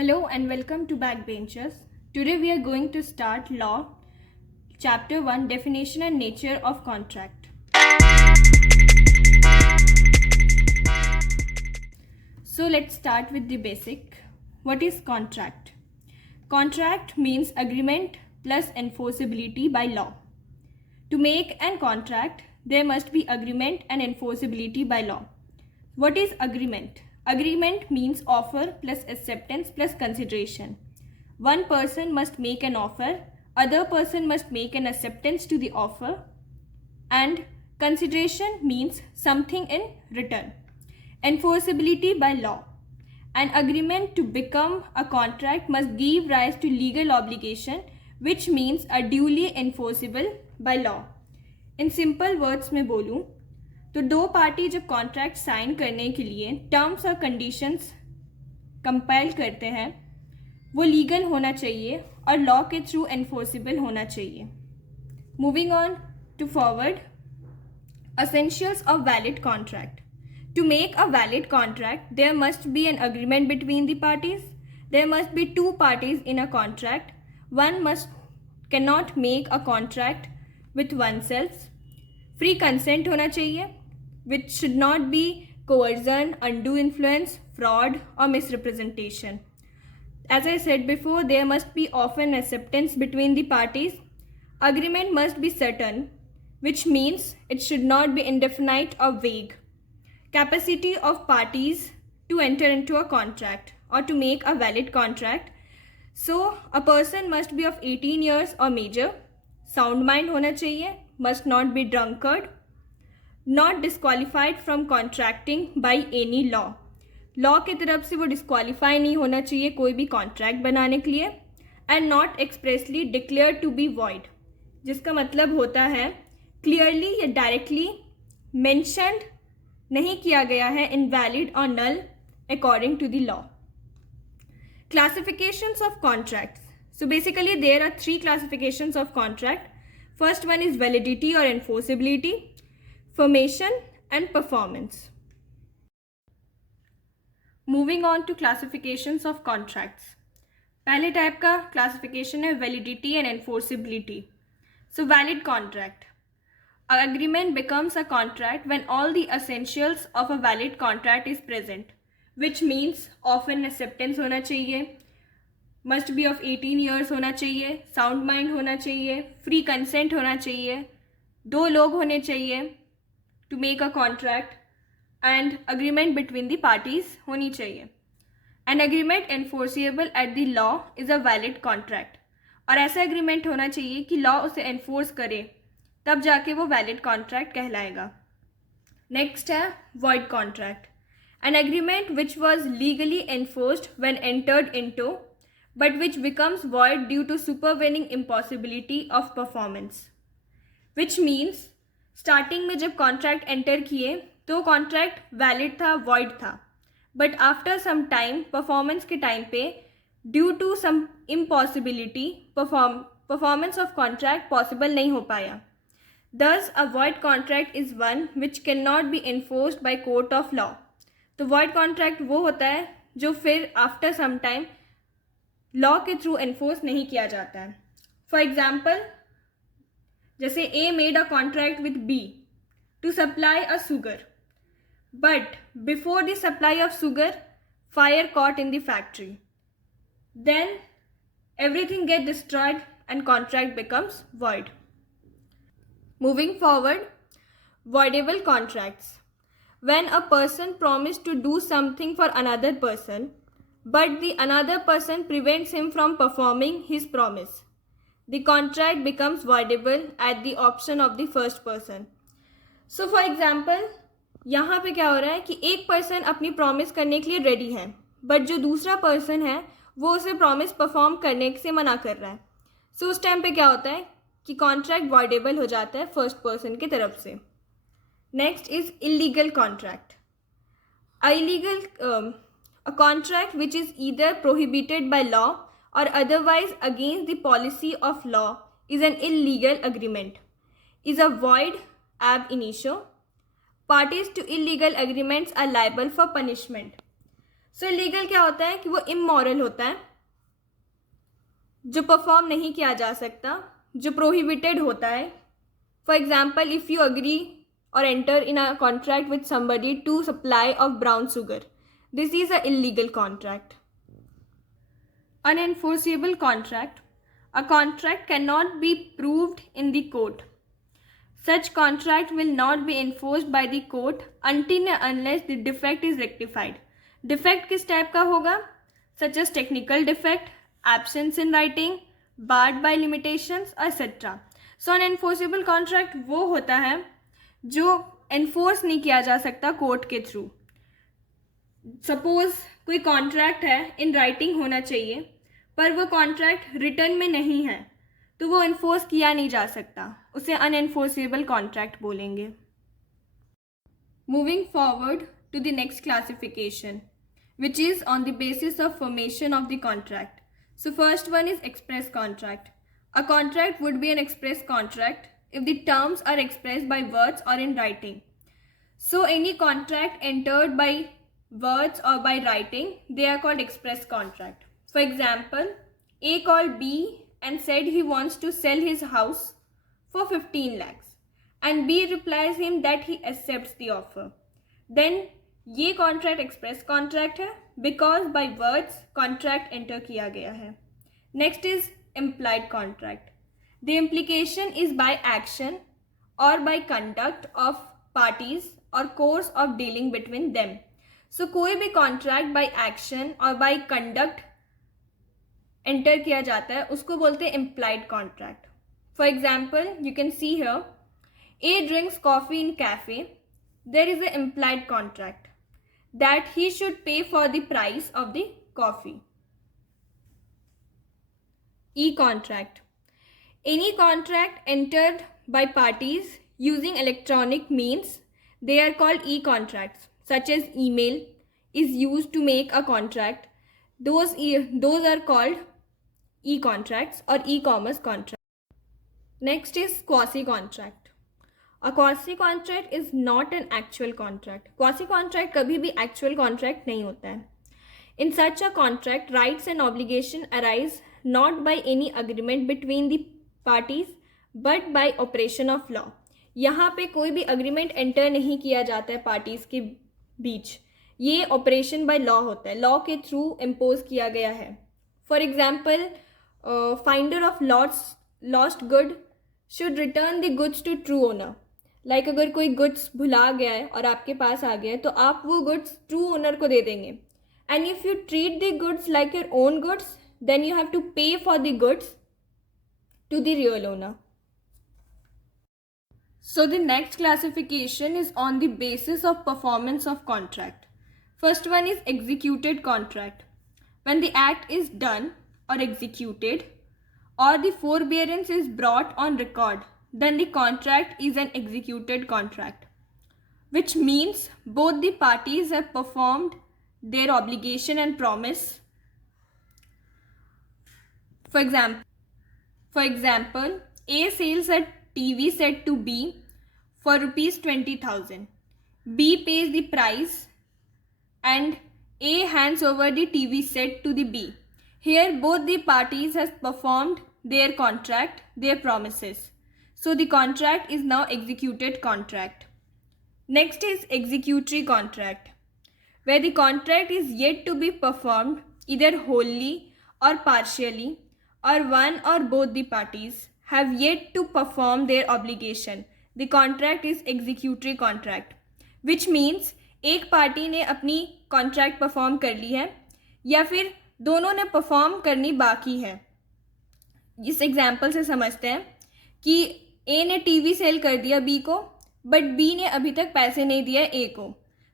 Hello and welcome to Backbenchers. Today we are going to start Law, Chapter 1, Definition and Nature of Contract. So let's start with the basic. What is contract? Contract means agreement plus enforceability by law. To make an contract, there must be agreement and enforceability by law. What is agreement? Agreement means offer plus acceptance plus consideration. One person must make an offer, other person must make an acceptance to the offer, and consideration means something in return. Enforceability by law. An agreement to become a contract must give rise to legal obligation, which means a duly enforceable by law. In simple words में बोलूँ तो दो party जब contract sign करने के लिए terms और conditions compile करते हैं वो लीगल होना चाहिए और लॉ के थ्रू एनफोर्सेबल होना चाहिए. Moving on to forward. Essentials of valid contract. To make a valid contract, there must be an agreement between the parties. There must be two parties in a contract. One cannot make a contract with oneself. Free consent होना चाहिए, which should not be coercion, undue influence, fraud or misrepresentation. As I said before, there must be often acceptance between the parties. Agreement must be certain, which means it should not be indefinite or vague. Capacity of parties to enter into a contract or to make a valid contract. So a person must be of 18 years or major, sound mind होना चाहिए, must not be drunkard, not disqualified from contracting by any law. Law की तरफ से वो disqualify नहीं होना चाहिए कोई भी contract बनाने के लिए, and not expressly declared to be void, जिसका मतलब होता है clearly या directly mentioned नहीं किया गया है invalid or null according to the law. Classifications of contracts. So basically there are three classifications of contract. First one is validity or enforceability, formation and performance. Moving on to classifications of contracts. पहले type का classification है validity and enforceability. So valid contract. An agreement becomes a contract when all the essentials of a valid contract is present, which means often acceptance होना चाहिए, must be of 18 years होना चाहिए, sound mind होना चाहिए, free consent होना चाहिए, दो लोग होने चाहिए to make a contract, and agreement between the parties होनी चाहिए. An agreement enforceable at the law is a valid contract. और ऐसा agreement होना चाहिए कि law उसे enforce करे तब जाके वो वैलिड कॉन्ट्रैक्ट कहलाएगा. नेक्स्ट है void contract. An agreement which was legally enforced when entered into but which becomes void due to supervening impossibility of performance. Which means starting में जब कॉन्ट्रैक्ट एंटर किए तो कॉन्ट्रैक्ट वैलिड था, void था, but after some time performance के time पे due to some impossibility performance of contract possible नहीं हो पाया. Thus, a void contract is one which cannot be enforced by court of law. तो void contract वो होता है जो फिर after some time law के through enforce नहीं किया जाता है. For example, जैसे A made a contract with B to supply a sugar, but before the supply of sugar, fire caught in the factory. Then everything get destroyed and contract becomes void. Moving forward, voidable contracts. When a person promised to do something for another person, but the another person prevents him from performing his promise, the contract becomes voidable at the option of the first person. So for example, यहाँ पे क्या हो रहा है कि एक person अपनी promise करने के लिए रेडी है, बट जो दूसरा पर्सन है वो उसे प्रॉमिस परफॉर्म करने से मना कर रहा है. सो उस टाइम पे क्या होता है कि कॉन्ट्रैक्ट वॉइडेबल हो जाता है फर्स्ट पर्सन की तरफ से. Next is illegal contract. A contract which is either prohibited by law or otherwise against the policy of law is an illegal agreement, is a void ab initio. Parties to illegal agreements are liable for punishment. So illegal क्या होता है कि वो immoral होता है, जो perform नहीं किया जा सकता, जो प्रोहिबिटेड होता है. For example, if you agree or enter in a contract with somebody to supply of brown sugar, this is a illegal contract. Unenforceable contract. A contract cannot be proved in the court. Such contract will not be enforced by the court until and unless the defect is rectified. Defect किस type का होगा? Such as technical defect, absence in writing, barred by limitations, etc. So unenforceable contract वो होता है जो enforce नहीं किया जा सकता कोर्ट के थ्रू. सपोज कोई कॉन्ट्रैक्ट है, इन राइटिंग होना चाहिए, पर वो कॉन्ट्रैक्ट रिटर्न में नहीं है, तो वो एनफोर्स किया नहीं जा सकता, उसे अनएनफोर्सेबल कॉन्ट्रैक्ट बोलेंगे. Moving forward to the next classification, which is on the basis of formation of the contract. So first one is express contract. A contract would be an express contract if the terms are expressed by words or in writing. So any contract entered by words or by writing, they are called express contract. For example, A called B and said he wants to sell his house for 15 lakhs and B replies him that he accepts the offer. Then ये contract express contract है because by words contract enter किया गया है. Next is implied contract. The implication is by action or by conduct of parties or course of dealing between them. So कोई भी contract by action और by conduct enter किया जाता है उसको बोलते हैं implied contract. For example, you can see here, A drinks coffee in cafe. There is an implied contract that he should pay for the price of the coffee. E-contract. Any contract entered by parties using electronic means, they are called e-contracts, such as email is used to make a contract. Those are called e-contracts or e-commerce contracts. Next is quasi-contract. A quasi-contract is not an actual contract. Quasi-contract कभी भी actual contract नहीं होता है. In such a contract, rights and obligation arise not by any agreement between the parties but by operation of law. यहाँ पे कोई भी agreement enter नहीं किया जाता है पार्टीज के बीच, ये ऑपरेशन बाय लॉ होता है, लॉ के थ्रू इम्पोज किया गया है. For example, finder of lost good should return the goods to true owner. Like अगर कोई गुड्स भुला गया है और आपके पास आ गया है तो आप वो गुड्स ट्रू ओनर को दे देंगे. And if you treat the goods like your own goods, then you have to pay for the goods to the real owner. So the next classification is on the basis of performance of contract. First one is executed contract. When the act is done or executed or the forbearance is brought on record, then the contract is an executed contract, which means both the parties have performed their obligation and promise. For example, A sells a TV set to B for rupees 20,000. B pays the price and A hands over the TV set to the B. Here both the parties has performed their contract, their promises. So the contract is now executed contract. Next is executory contract, where the contract is yet to be performed either wholly or partially, or one or both the parties have yet to perform their obligation. The contract is executory contract, which means एक party ने अपनी contract perform कर ली है या फिर दोनों ने perform करनी बाकी है. इस एग्जाम्पल से समझते हैं कि ए ने टीवी सेल कर दिया बी को, बट बी ने अभी तक पैसे नहीं दिया ए को,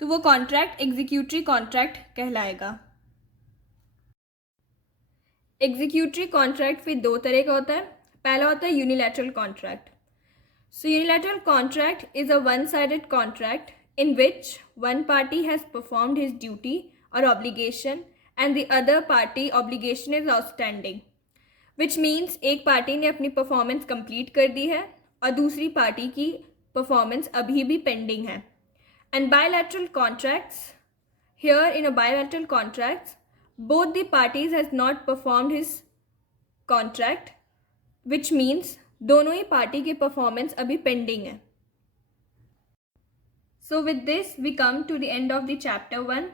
तो वो कॉन्ट्रैक्ट एग्जीक्यूटरी कॉन्ट्रैक्ट कहलाएगा. एग्जीक्यूटरी कॉन्ट्रैक्ट फिर दो तरह का होता है. पहला होता है unilateral contract. So unilateral contract is a one sided contract in which one party has performed his duty or obligation and the other party obligation is outstanding, which means एक पार्टी ने अपनी परफॉर्मेंस कंप्लीट कर दी है और दूसरी party की performance अभी भी पेंडिंग है. And bilateral contracts, Here in a bilateral contract, both the parties has not performed his contract, which means दोनों ही पार्टी की परफॉर्मेंस अभी पेंडिंग है. So with this we come to the end of the chapter 1.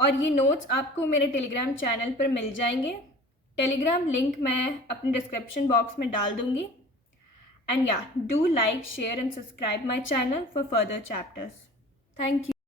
और ये notes आपको मेरे Telegram channel पर मिल जाएंगे. टेलीग्राम लिंक मैं अपने डिस्क्रिप्शन बॉक्स में डाल दूँगी. And yeah, do like, share and subscribe my channel for further chapters. Thank you.